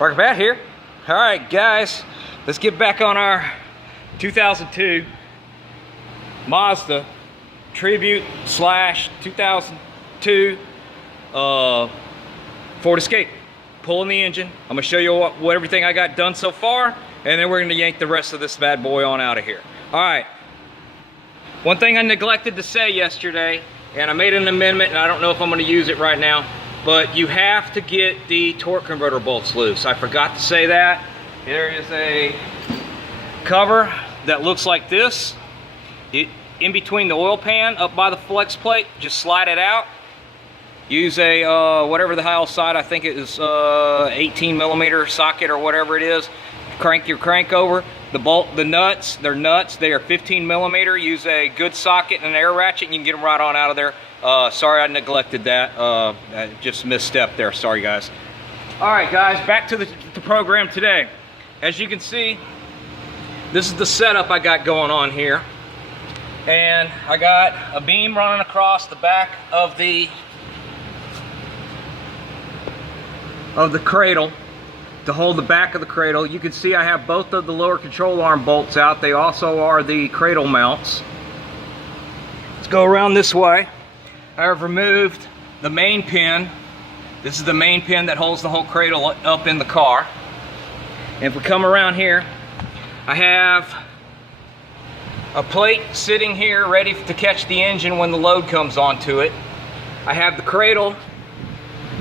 Welcome back here. All right, guys, let's get back on our 2002 Mazda Tribute slash 2002 Ford Escape. Pulling the engine. I'm gonna show you what everything I got done so far, and then we're gonna yank the rest of this bad boy on out of here. All right. One thing I neglected to say yesterday, and I made an amendment, and I don't know if I'm gonna use it right now, but you have to get the torque converter bolts loose. I forgot to say that. There is a cover that looks like this. In between the oil pan, up by the flex plate, just slide it out. Use a, whatever the hell side, I think it is 18 millimeter socket or whatever it is. Crank your crank over. The nuts, they're nuts. They are 15 millimeter. Use a good socket and an air ratchet, and you can get them right on out of there. Sorry I neglected that. I just misstepped there. Sorry, guys. All right, guys, back to the program today. As you can see, this is the setup I got going on here. And I got a beam running across the back of the cradle to hold the back of the cradle. You can see I have both of the lower control arm bolts out. They also are the cradle mounts. Let's go around this way. I have removed the main pin. This is the main pin that holds the whole cradle up in the car. And if we come around here, I have a plate sitting here ready to catch the engine when the load comes onto it. I have the cradle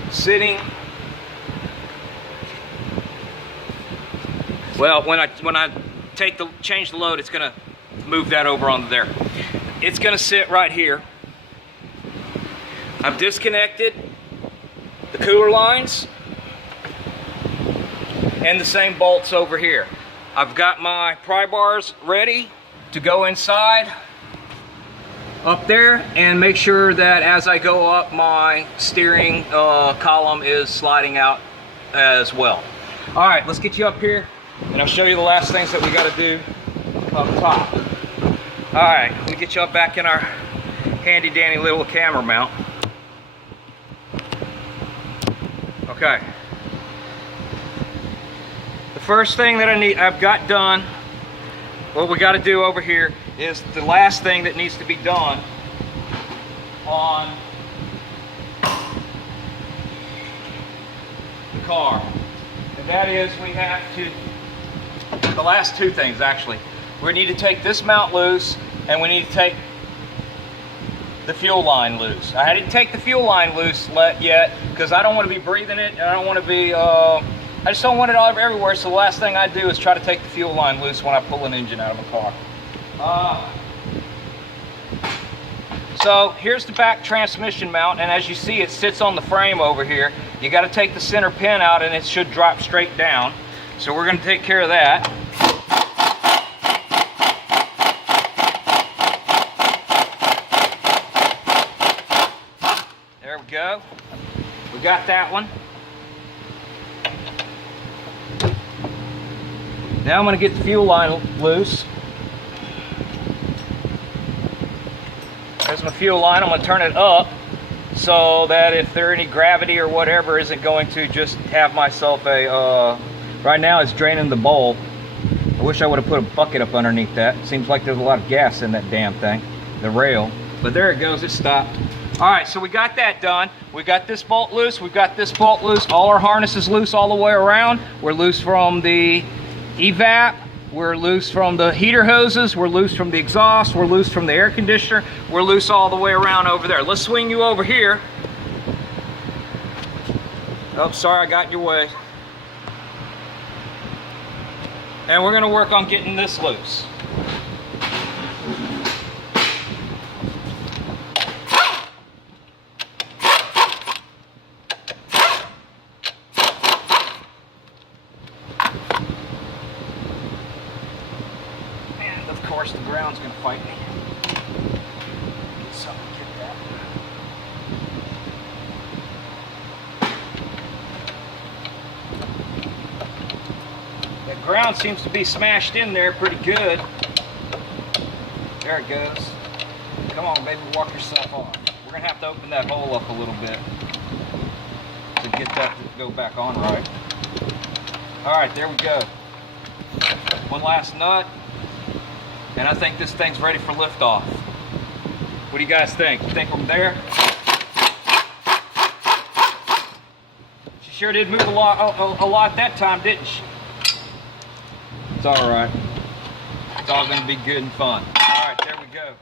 sitting. Well, when I change the load, it's gonna move that over onto there. It's gonna sit right here. I've disconnected the cooler lines and the same bolts over here. I've got my pry bars ready to go inside up there and make sure that as I go up, my steering column is sliding out as well. All right, let's get you up here and I'll show you the last things that we got to do up top. All right, let me get you up back in our handy dandy little camera mount. Okay. The first thing that I've got done, what we got to do over here is the last thing that needs to be done on the car. And that is we have to, the last two things actually. We need to take this mount loose and we need to take the fuel line loose. I didn't take the fuel line loose yet because I don't want to be breathing it and I don't want to be, I just don't want it all everywhere, so the last thing I do is try to take the fuel line loose when I pull an engine out of a car. So here's the back transmission mount, and as you see it sits on the frame over here. You got to take the center pin out and it should drop straight down. So we're going to take care of that. There we go. We got that one. Now I'm going to get the fuel line loose. There's my fuel line. I'm going to turn it up so that if there any gravity or whatever isn't going to just have myself a, right now it's draining the bowl. I wish I would have put a bucket up underneath that. It seems like there's a lot of gas in that damn thing, the rail. But there it goes, it stopped. All right, so we got that done. We got this bolt loose, we've got this bolt loose. All our harness is loose all the way around. We're loose from the evap, we're loose from the heater hoses, we're loose from the exhaust, we're loose from the air conditioner, we're loose all the way around over there. Let's swing you over here. Oh, sorry, I got in your way. And we're gonna work on getting this loose. Of course, the ground's gonna fight me. So, get that. The ground seems to be smashed in there pretty good. There it goes. Come on, baby, walk yourself off. We're gonna have to open that hole up a little bit to get that to go back on right. All right, there we go. One last nut, and I think this thing's ready for liftoff. What do you guys think? You think I'm there? She sure did move a lot that time, didn't she? It's all right. It's all gonna be good and fun. All right, there we go.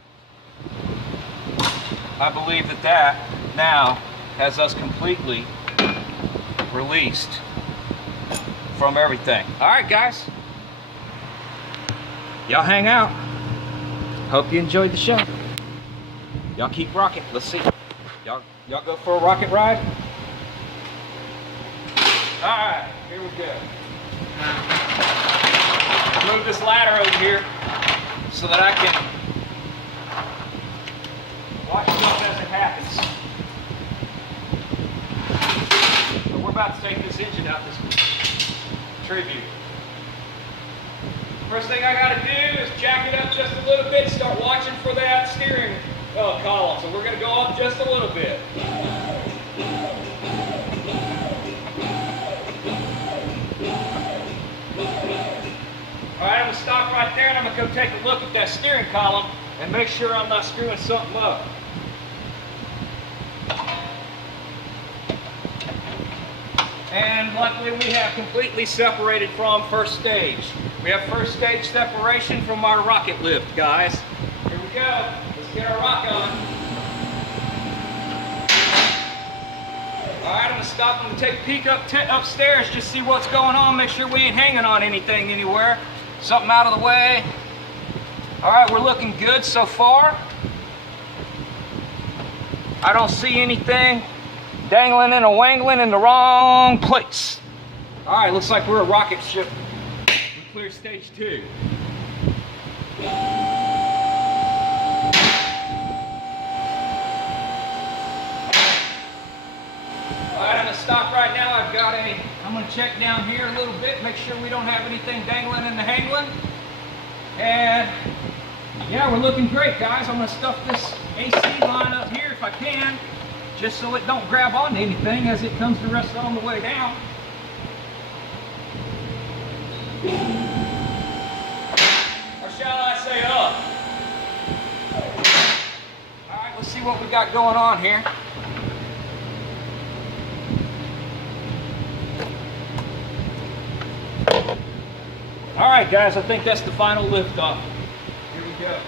I believe that now has us completely released from everything. All right, guys. Y'all hang out. Hope you enjoyed the show. Y'all keep rocking. Let's see. Y'all go for a rocket ride? All right, here we go. Move this ladder over here so that I can watch stuff as it happens. So we're about to take this engine out this Tribute. First thing I gotta do is jack it up just a little bit, start watching for that steering column. So we're gonna go up just a little bit. All right, I'm gonna stop right there and I'm gonna go take a look at that steering column and make sure I'm not screwing something up. And luckily we have completely separated from first stage. We have first stage separation from our rocket lift, guys. Here we go. Let's get our rock on. All right, I'm gonna stop. I'm gonna take a peek upstairs, just see what's going on, make sure we ain't hanging on anything anywhere. Something out of the way. All right, we're looking good so far. I don't see anything dangling and a-wangling in the wrong place. All right, looks like we're a rocket ship. We clear stage 2. All right, I'm gonna stop right now. I'm gonna check down here a little bit, make sure we don't have anything dangling and hangling. And yeah, we're looking great, guys. I'm gonna stuff this AC line up here if I can, just so it don't grab onto anything as it comes to rest on the way down. Or shall I say up? All right, let's see what we got going on here. All right, guys, I think that's the final lift off. Here we go.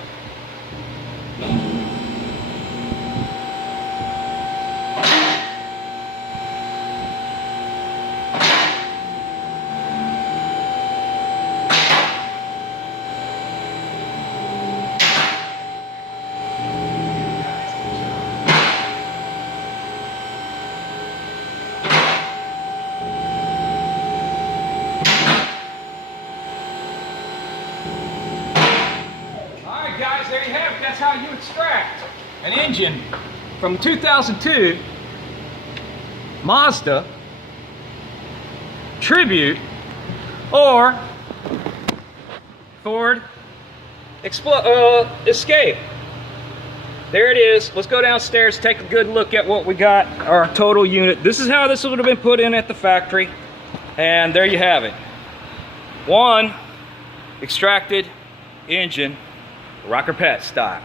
Guys, there you have it. That's how you extract an engine from 2002 Mazda Tribute or Ford Escape. There it is. Let's go downstairs, take a good look at what we got, our total unit. This is how this would have been put in at the factory, and there you have it. One extracted engine, rocker pet style.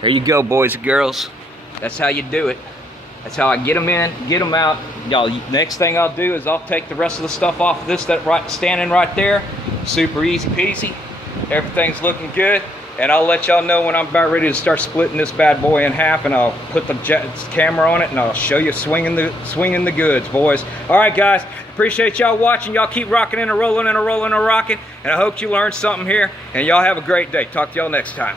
There you go, boys and girls. That's how you do it. That's how I get them in, get them out. Y'all, next thing I'll do is I'll take the rest of the stuff off of this standing right there. Super easy peasy. Everything's looking good. And I'll let y'all know when I'm about ready to start splitting this bad boy in half, and I'll put the camera on it and I'll show you swinging the goods, boys. All right, guys, appreciate y'all watching. Y'all keep rocking and rolling and rolling and rocking, and I hope you learned something here, and y'all have a great day. Talk to y'all next time.